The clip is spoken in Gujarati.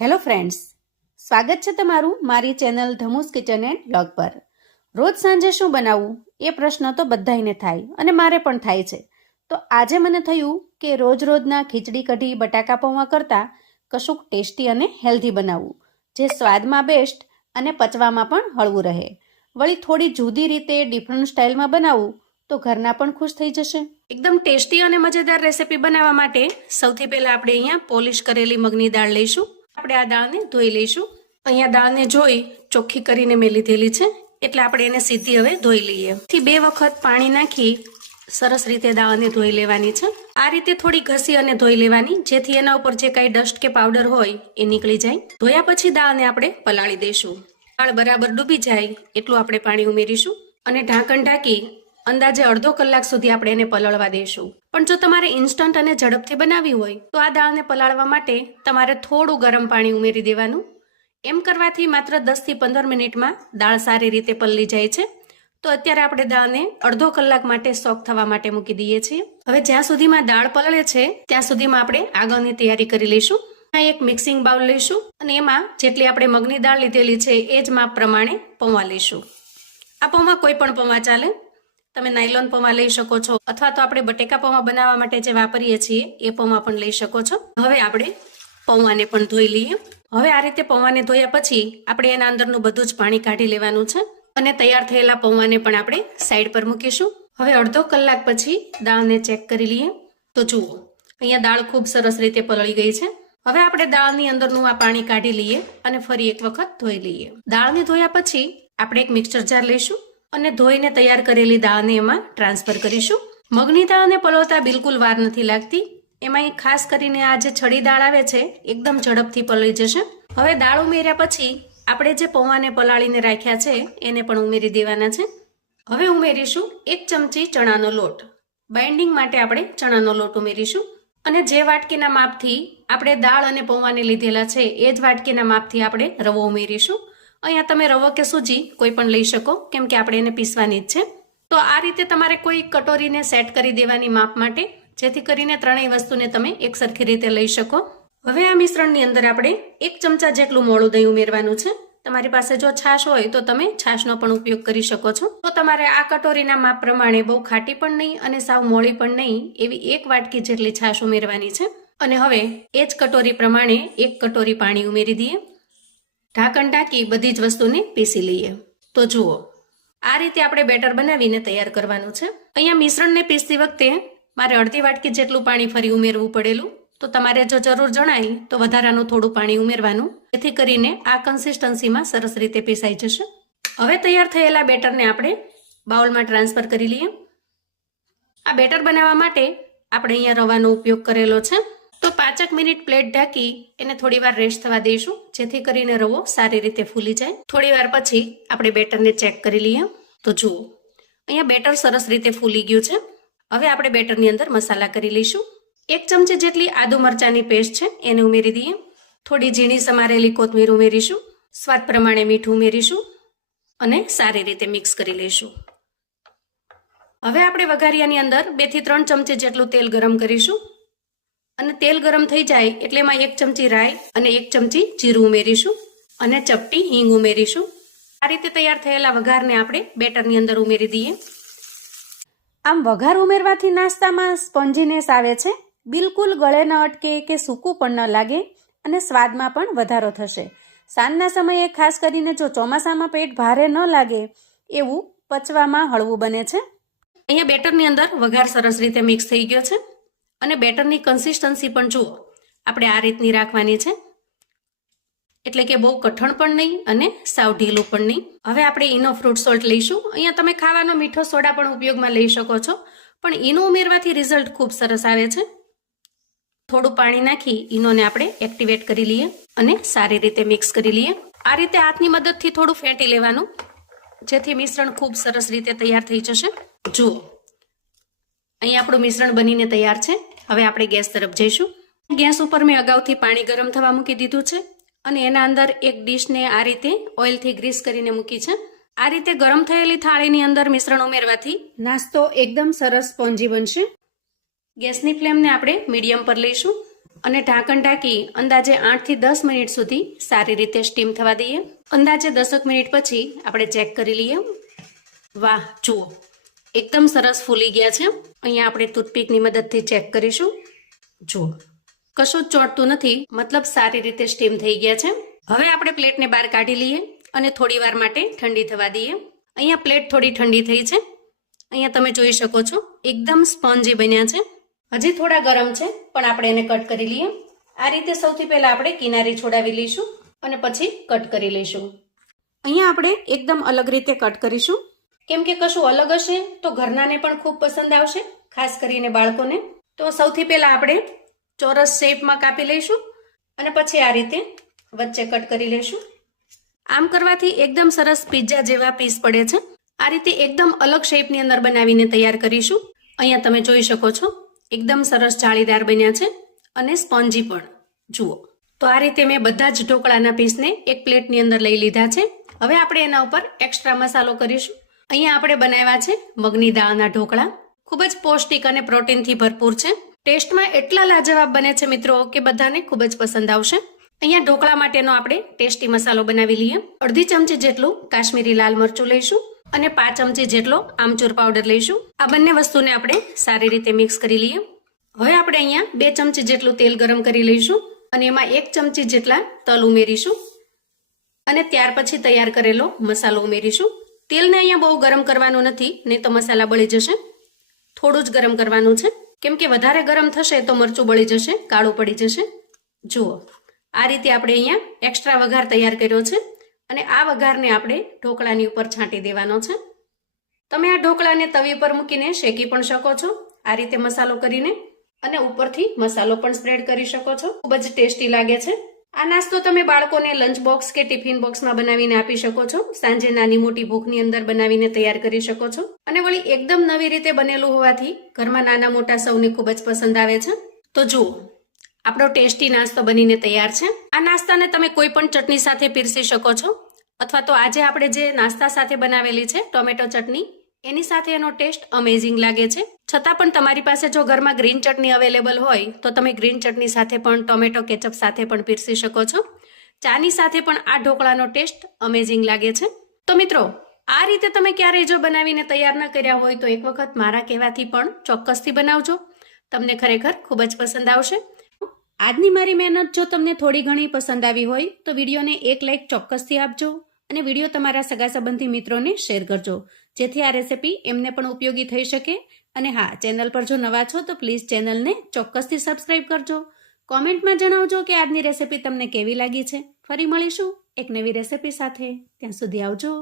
હેલો ફ્રેન્ડ્સ, સ્વાગત છે તમારું મારી ચેનલ ધમુસ કિચન એન્ડ બ્લોગ પર. રોજ સાંજે શું બનાવવું એ પ્રશ્ન તો બધાયને થાય અને મારે પણ થાય છે. તો આજે મને થયું કે રોજના ખીચડી કઢી બટાકા પૌવા કરતાં કશુંક ટેસ્ટી અને હેલ્ધી બનાવવું, જે સ્વાદમાં બેસ્ટ અને પચવામાં પણ હળવું રહે. વળી થોડી જુદી રીતે ડિફરન્ટ સ્ટાઇલમાં બનાવવું તો ઘરના પણ ખુશ થઈ જશે. એકદમ ટેસ્ટી અને મજેદાર રેસીપી બનાવવા માટે સૌથી પહેલા આપણે અહીંયા પોલિશ કરેલી મગની દાળ લઈશું. આપણે આ દાળને ધોઈ લઈશું. અહીંયા દાળને જોઈ ચોખ્ખી કરીને મેં લીધેલી છે, એટલે આપણે એને સીધી હવે ધોઈ લઈએ. થી 2 વખત પાણી નાખી સરસ રીતે દાળને ધોઈ લેવાની છે. આ રીતે થોડી ઘસી અને ધોઈ લેવાની, જેથી એના ઉપર જે કાંઈ ડસ્ટ કે પાવડર હોય એ નીકળી જાય. ધોયા પછી દાળને આપણે પલાળી દઈશું. દાળ બરાબર ડૂબી જાય એટલું આપણે પાણી ઉમેરીશું અને ઢાંકણ ઢાંકી અંદાજે અડધો કલાક સુધી આપણે એને પલળવા દઈશું. પણ જો તમારે ઇન્સ્ટન્ટ અને ઝડપથી બનાવવી હોય તો આ દાળને પલાળવા માટે તમારે થોડું ગરમ પાણી ઉમેરી દેવાનું. એમ કરવાથી માત્ર 10 થી 15 મિનિટમાં દાળ સારી રીતે પલળી જાય છે. તો અત્યારે આપણે દાળને અડધો કલાક માટે સોક થવા માટે મૂકી દઈએ છીએ. હવે જ્યાં સુધીમાં દાળ પલળે છે ત્યાં સુધીમાં આપણે આગળની તૈયારી કરી લઈશું. એક મિક્સિંગ બાઉલ લઈશું અને એમાં જેટલી આપણે મગની દાળ લીધેલી છે એ જ માપ પ્રમાણે પૌવા લઈશું. આ પૌવા કોઈ પણ પૌવા ચાલે. તમે નાયલોન પૌવા લઈ શકો છો, અથવા તો આપણે બટેકા પૌવા બનાવવા માટે જે વાપરીએ છીએ એ પૌવા પણ લઈ શકો છો. હવે આપણે પૌવાને પણ ધોઈ લઈએ. હવે આ રીતે પૌવાને ધોયા પછી આપણે એના અંદરનું બધું જ પાણી કાઢી લેવાનું છે અને તૈયાર થયેલા પૌવાને પણ આપણે સાઈડ પર મૂકીશું. હવે અડધો કલાક પછી દાળને ચેક કરી લઈએ. તો જુઓ, અહીંયા દાળ ખૂબ સરસ રીતે પલળી ગઈ છે. હવે આપણે દાળની અંદરનું આ પાણી કાઢી લઈએ અને ફરી એક વખત ધોઈ લઈએ. દાળને ધોયા પછી આપણે એક મિક્સર જાર લઈશું અને ધોઈને તૈયાર કરેલી દાળને એમાં ટ્રાન્સફર કરીશું. મગની દાળને પલળતા બિલકુલ વાર નથી લાગતી. એમાં ખાસ કરીને આ જે છડી દાળ આવે છે એકદમ ઝડપથી પલળી જશે. હવે દાળ ઉમેર્યા પછી આપણે જે પૌવાને પલાળીને રાખ્યા છે એને પણ ઉમેરી દેવાના છે. હવે ઉમેરીશું 1 ચમચી ચણાનો લોટ. બાઇન્ડિંગ માટે આપણે ચણાનો લોટ ઉમેરીશું અને જે વાટકીના માપથી આપણે દાળ અને પૌવાને લીધેલા છે એ જ વાટકીના માપથી આપણે રવો ઉમેરીશું. અહીંયા તમે રવો કે સૂજી કોઈ પણ લઈ શકો, કેમ કે આપણે એને પીસવાની જ છે. તો આ રીતે તમારે કોઈ કટોરીને સેટ કરી દેવાની માપ માટે, જેથી કરીને ત્રણેય વસ્તુને તમે એક સરખી રીતે લઈ શકો. હવે આ મિશ્રણની અંદર આપણે 1 ચમચા જેટલું મોળું દહીં ઉમેરવાનું છે. તમારી પાસે જો છાશ હોય તો તમે છાશનો પણ ઉપયોગ કરી શકો છો. તો તમારે આ કટોરીના માપ પ્રમાણે બહુ ખાટી પણ નહીં અને સાવ મોળી પણ નહીં એવી 1 વાટકી જેટલી છાશ ઉમેરવાની છે. અને હવે એ જ કટોરી પ્રમાણે 1 કટોરી પાણી ઉમેરી દઈએ. ઢાંકણ ઢાંકી બધી જ વસ્તુને પીસી લઈએ. તો જુઓ, આ રીતે આપણે બેટર બનાવીને તૈયાર કરવાનું છે. અહીંયા મિશ્રણને પીસતી વખતે મારે અડધી વાટકી જેટલું પાણી ફરી ઉમેરવું પડેલું. તો તમારે જો જરૂર જણાય તો વધારાનું થોડું પાણી ઉમેરવાનું, જેથી કરીને આ કન્સિસ્ટન્સીમાં સરસ રીતે પીસાઈ જશે. હવે તૈયાર થયેલા બેટરને આપણે બાઉલમાં ટ્રાન્સફર કરી લઈએ. આ બેટર બનાવવા માટે આપણે અહીંયા રવાનો ઉપયોગ કરેલો છે. તો 5 મિનિટ પ્લેટ ઢાંકી એને થોડી વાર રેસ્ટ થવા દઈશું, જેથી કરીને રવો સારી રીતે ફૂલી જાય. થોડી વાર પછી આપણે બેટરને ચેક કરી લઈએ. તો જુઓ, અહીંયા બેટર સરસ રીતે ફૂલી ગયું છે. હવે આપણે બેટરની અંદર મસાલા કરી લઈશું. 1 ચમચી જેટલી આદુ મરચાંની પેસ્ટ છે એને ઉમેરી દઈએ. થોડી ઝીણી સમારેલી કોથમીર ઉમેરીશું. સ્વાદ પ્રમાણે મીઠું ઉમેરીશું અને સારી રીતે મિક્સ કરી લઈશું. હવે આપણે વઘારિયાની અંદર 2 થી 3 ચમચી જેટલું તેલ ગરમ કરીશું અને તેલ ગરમ થઈ જાય એટલે એમાં 1 ચમચી રાઈ અને 1 ચમચી જીરું ઉમેરીશું અને ચપટી હિંગ ઉમેરીશું. આ રીતે તૈયાર થયેલા વઘારને આપણે બેટરની અંદર ઉમેરી દઈએ. આમ વઘાર ઉમેરવાથી નાસ્તામાં સ્પોન્જીનેસ આવે છે. બિલકુલ ગળે ન અટકે કે સૂકું પણ ન લાગે અને સ્વાદમાં પણ વધારો થશે. સાંજના સમયે ખાસ કરીને જો ચોમાસામાં પેટ ભારે ન લાગે એવું પચવામાં હળવું બને છે. અહીંયા બેટરની અંદર વઘાર સરસ રીતે મિક્સ થઈ ગયો છે અને બેટરની કન્સિસ્ટન્સી પણ જુઓ, આપણે આ રીતની રાખવાની છે, એટલે કે બહુ કઠણ પણ નહીં અને સાવ ઢીલું પણ નહીં. હવે આપણે ઈનો ફ્રૂટ સોલ્ટ લઈશું. અહીંયા તમે ખાવાનો મીઠો સોડા પણ ઉપયોગમાં લઈ શકો છો, પણ ઈનો ઉમેરવાથી રિઝલ્ટ ખૂબ સરસ આવે છે. થોડું પાણી નાખી ઈનોને આપણે એક્ટિવેટ કરી લઈએ અને સારી રીતે મિક્સ કરી લઈએ. આ રીતે હાથની મદદથી થોડું ફેંટી લેવાનું, જેથી મિશ્રણ ખૂબ સરસ રીતે તૈયાર થઈ જશે. જુઓ, અહીં આપણું મિશ્રણ બનીને તૈયાર છે. હવે આપણે ગેસ તરફ જઈશું. ગેસ ઉપર મેં અગાઉથી પાણી ગરમ થવા મૂકી દીધું છે અને એના અંદર એક ડીશને આ રીતે ઓઇલથી ગ્રીસ કરીને મૂકી છે. આ રીતે ગરમ થયેલી થાળીની અંદર મિશ્રણ ઉમેરવાથી નાસ્તો એકદમ સરસ સ્પોન્જી બનશે. ગેસની ફ્લેમને આપણે મીડિયમ પર લઈશું અને ઢાંકણ ઢાંકી અંદાજે 8 થી 10 મિનિટ સુધી સારી રીતે સ્ટીમ થવા દઈએ. અંદાજે 10 મિનિટ પછી આપણે ચેક કરી લઈએ. વાહ, જુઓ એકદમ સરસ ફૂલી ગયા છે. અહીંયા આપણે ટૂથપીકની મદદથી ચેક કરીશું. જુઓ કશું જ ચોંટતું નથી, મતલબ સારી રીતે સ્ટીમ થઈ ગયા છે. હવે આપણે પ્લેટને બહાર કાઢી લઈએ અને થોડી વાર માટે ઠંડી થવા દઈએ. અહીંયા પ્લેટ થોડી ઠંડી થઈ છે. અહીંયા તમે જોઈ શકો છો એકદમ સ્પોન્જી બન્યા છે. હજી થોડા ગરમ છે પણ આપણે એને કટ કરી લઈએ. આ રીતે સૌથી પહેલા આપણે કિનારી છોડાવી લઈશું અને પછી કટ કરી લઈશું. અહીંયા આપણે એકદમ અલગ રીતે કટ કરીશું, કેમ કે કશું અલગ હશે તો ઘરનાને પણ ખૂબ પસંદ આવશે, ખાસ કરીને બાળકોને. તો સૌથી પહેલા આપણે ચોરસ શેપમાં કાપી લઈશું અને પછી આ રીતે વચ્ચે કટ કરી લઈશું. આમ કરવાથી એકદમ સરસ પિઝા જેવા પીસ પડે છે. આ રીતે એકદમ અલગ શેપની અંદર બનાવીને તૈયાર કરીશું. અહીંયા તમે જોઈ શકો છો એકદમ સરસ જાળીદાર બન્યા છે અને સ્પોન્જી પણ. જુઓ તો આ રીતે મેં બધા જ ઢોકળાના પીસને એક પ્લેટની અંદર લઈ લીધા છે. હવે આપણે એના ઉપર એક્સ્ટ્રા મસાલો કરીશું. અહીંયા આપણે બનાવ્યા છે મગની દાળના ઢોકળા. ખૂબ જ પૌષ્ટિક અને પ્રોટીનથી ભરપૂર છે. ટેસ્ટમાં એટલા લાજવાબ બને છે મિત્રો કે બધાને ખૂબ જ પસંદ આવશે. અહીંયા ઢોકળા માટેનો આપણે ટેસ્ટી મસાલો બનાવી લઈએ. અડધી ચમચી જેટલું કાશ્મીરી લાલ મરચું લઈશું અને 5 ચમચી જેટલો આમચૂર પાવડર લઈશું. આ બંને વસ્તુને આપણે સારી રીતે મિક્સ કરી લઈએ. હવે આપણે અહીંયા 2 ચમચી જેટલું તેલ ગરમ કરી લઈશું અને એમાં 1 ચમચી જેટલા તલ ઉમેરીશું અને ત્યાર પછી તૈયાર કરેલો મસાલો ઉમેરીશું. તેલને અહીંયા બહુ ગરમ કરવાનું નથી, નહીં તો મસાલા બળી જશે. થોડું જ ગરમ કરવાનું છે, કેમ કે વધારે ગરમ થશે તો મરચું બળી જશે, કાળું પડી જશે. જુઓ આ રીતે આપણે અહીંયા એક્સ્ટ્રા વઘાર તૈયાર કર્યો છે અને આ વઘારને આપણે ઢોકળાની ઉપર છાંટી દેવાનો છે. તમે આ ઢોકળાને તવી પર મૂકીને શેકી પણ શકો છો આ રીતે મસાલો કરીને, અને ઉપરથી મસાલો પણ સ્પ્રેડ કરી શકો છો. ખૂબ જ ટેસ્ટી લાગે છે. આ નાસ્તો તમે બાળકોને લંચ બોક્સ કે ટિફિન બોક્સમાં બનાવીને આપી શકો છો. સાંજે નાની મોટી ભૂખની અંદર બનાવીને તૈયાર કરી શકો છો. અને વળી એકદમ નવી રીતે બનેલું હોવાથી ઘરમાં નાના મોટા સૌને ખૂબ જ પસંદ આવે છે. તો જુઓ આપણો ટેસ્ટી નાસ્તો બનીને તૈયાર છે. આ નાસ્તાને તમે કોઈ પણ ચટણી સાથે પીરસી શકો છો, અથવા તો આજે આપણે જે નાસ્તા સાથે બનાવેલી છે ટોમેટો ચટણી, એની સાથે એનો ટેસ્ટ અમેઝિંગ લાગે છે. છતાં પણ તમારી પાસે જો ઘરમાં ગ્રીન ચટણી અવેલેબલ હોય તો તમે ગ્રીન ચટણી સાથે પણ ટોમેટો કેચઅપ સાથે પણ પીરસી શકો છો. ચાની સાથે પણ આ ઢોકળાનો ટેસ્ટ અમેઝિંગ લાગે છે. તો મિત્રો આ રીતે તમે ક્યારેય જો બનાવીને તૈયાર ન કર્યા હોય તો એક વખત મારા કહેવાથી પણ ચોક્કસથી બનાવજો. તમને ખરેખર ખૂબ જ પસંદ આવશે. આજની મારી મહેનત જો તમને થોડી ઘણી પસંદ આવી હોય તો વિડીયોને એક લાઇક ચોક્કસથી આપજો અને વિડીયો તમારા સગા સંબંધી મિત્રોને શેર કરજો, જેથી આ રેસિપી એમને પણ ઉપયોગી થઈ શકે. અને હા, ચેનલ પર જો નવા છો તો પ્લીઝ ચેનલને ચોક્કસથી સબસ્ક્રાઇબ કરજો. કોમેન્ટમાં જણાવજો કે આજની રેસિપી તમને કેવી લાગી છે. ફરી મળીશું એક નવી રેસિપી સાથે. ત્યાં સુધી આવજો.